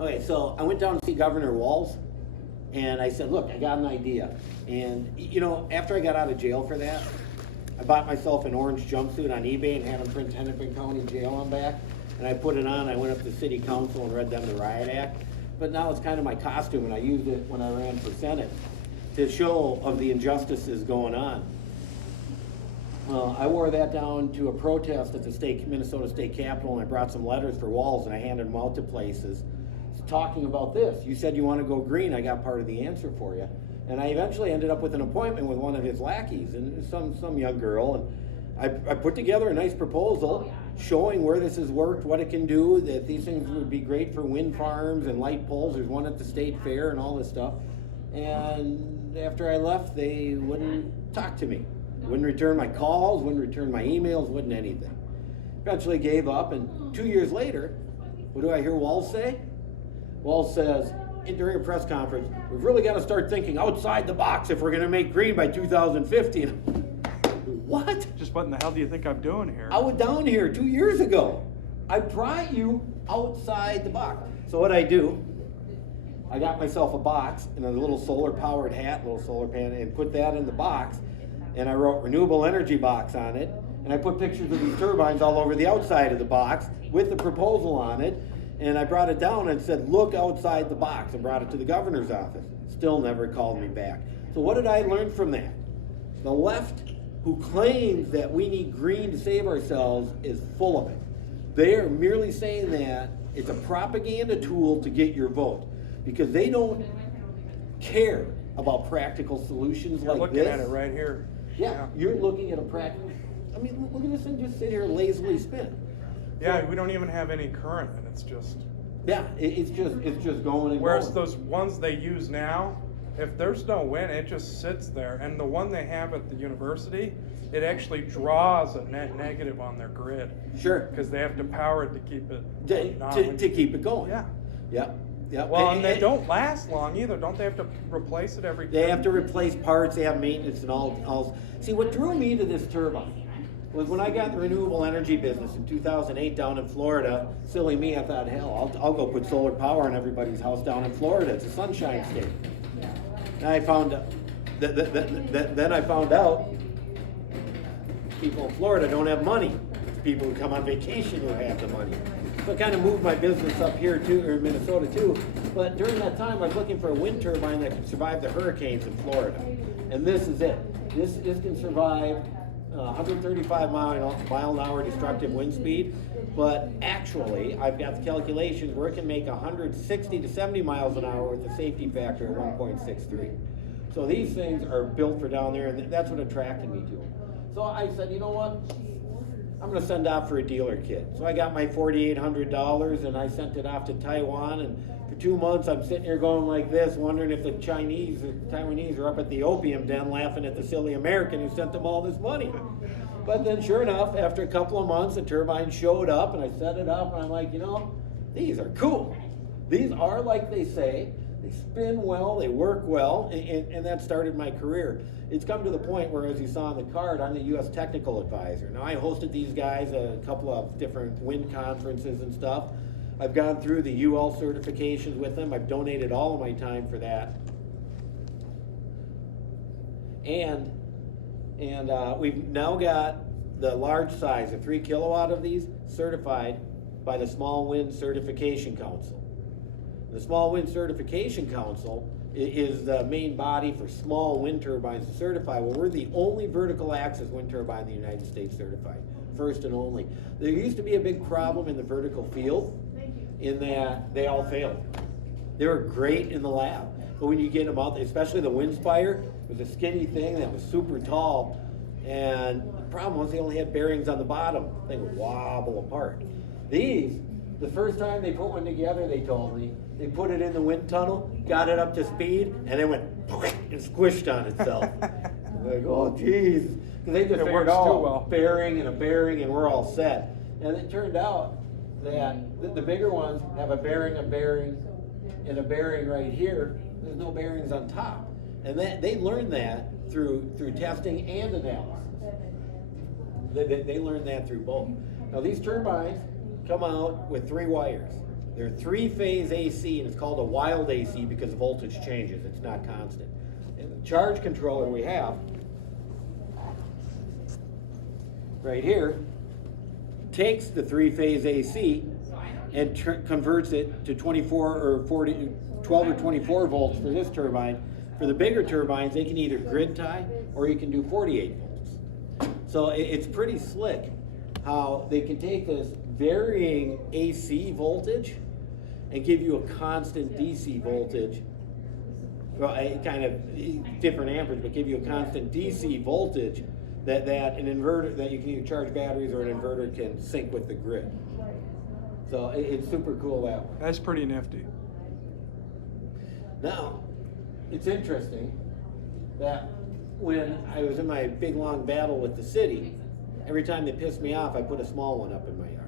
Okay, so I went down to see Governor Walz, and I said, look, I got an idea. And, you know, after I got out of jail for that, I bought myself an orange jumpsuit on eBay and had them print Hennepin County Jail on back. And I put it on, I went up to city council and read them the riot act. But now it's kind of my costume, and I used it when I ran for Senate to show of the injustices going on. I wore that down to a protest at the Minnesota State Capitol, and I brought some letters for Walz, and I handed them out to places talking about this. You said you want to go green, I got part of the answer for you. And I eventually ended up with an appointment with one of his lackeys, and some young girl, and I put together a nice proposal showing where this has worked, what it can do, that these things would be great for wind farms and light poles. There's one at the state fair and all this stuff. And after I left, they wouldn't talk to me. Wouldn't return my calls, wouldn't return my emails, wouldn't anything. Eventually gave up, and 2 years later, what do I hear Walz say? Walz says, during a press conference, we've really got to start thinking outside the box if we're going to make green by 2050. What? Just what in the hell do you think I'm doing here? I was down here 2 years ago. I brought you outside the box. So what I do, I got myself a box and a little solar powered hat, little solar panel, and put that in the box. And I wrote renewable energy box on it. And I put pictures of these turbines all over the outside of the box with the proposal on it. And I brought it down and said, look outside the box, and brought it to the governor's office. Still never called me back. So what did I learn from that? The left, who claims that we need green to save ourselves, is full of it. They are merely saying that it's a propaganda tool to get your vote, because they don't care about practical solutions like this. You're looking at it right here. Yeah, you're looking at a practical. I mean, look at this thing just sit here and lazily spin. Yeah, we don't even have any current, and it's just. Yeah, it's just going and Whereas going. those ones they use now, if there's no wind, it just sits there. And the one they have at the university, it actually draws a net negative on their grid. Sure. Because they have to power it to keep it. To keep it going. Yeah. Yep. Yep. Well, and they don't last long either. Don't they have to replace it every? They have to replace parts. They have maintenance and all. See, what drew me to this turbine was when I got in the renewable energy business in 2008 down in Florida. Silly me, I thought, hell, I'll go put solar power in everybody's house down in Florida. It's a sunshine state. And I found then I found out people in Florida don't have money. It's people who come on vacation who have the money. So I kind of moved my business up here too, or in Minnesota too. But during that time, I was looking for a wind turbine that could survive the hurricanes in Florida. And this is it. This can survive 135 mile an hour destructive wind speed, but actually I've got the calculations where it can make 160 to 70 miles an hour with a safety factor of 1.63. So these things are built for down there, and that's what attracted me to them. So I said, you know what? I'm going to send off for a dealer kit. So I got my $4,800 and I sent it off to Taiwan, and for 2 months I'm sitting here going like this, wondering if the Chinese or Taiwanese are up at the opium den laughing at the silly American who sent them all this money. But then sure enough, after a couple of months, the turbine showed up and I set it up and I'm like, you know, these are cool. These are like they say. They spin well, they work well, and that started my career. It's come to the point where, as you saw on the card, I'm the U.S. Technical Advisor. Now, I hosted these guys a couple of different wind conferences and stuff. I've gone through the UL certifications with them. I've donated all of my time for that. And we've now got the large size, the 3 kilowatt of these, certified by the Small Wind Certification Council. The Small Wind Certification Council is the main body for small wind turbines to certify. Well, we're the only vertical axis wind turbine in the United States certified, first and only. There used to be a big problem in the vertical field in that they all failed. They were great in the lab, but when you get them out, especially the Windspire, it was a skinny thing that was super tall, and the problem was they only had bearings on the bottom. The thing would wobble apart. These, the first time they put one together, they told me, they put it in the wind tunnel, got it up to speed, and it went and squished on itself. Like, oh, geez. Because they just figured, oh, bearing and a bearing, and we're all set. And it turned out that the bigger ones have a bearing, and a bearing right here. There's no bearings on top. And they learned that through testing and analysis. They learned that through both. Now, these turbines come out with 3 wires. They're three-phase AC, and it's called a wild AC because the voltage changes. It's not constant. And the charge controller we have right here takes the three-phase AC and converts it to 24 or 40, 12 or 24 volts for this turbine. For the bigger turbines, they can either grid tie or you can do 48 volts. So it's pretty slick how they can take this varying AC voltage and give you a constant DC voltage. Well, kind of different amperage, but give you a constant DC voltage that an inverter, that you can either charge batteries or an inverter can sync with the grid. So it's super cool that way. That's pretty nifty. Now, it's interesting that when I was in my big long battle with the city, every time they pissed me off, I put a small one up in my yard.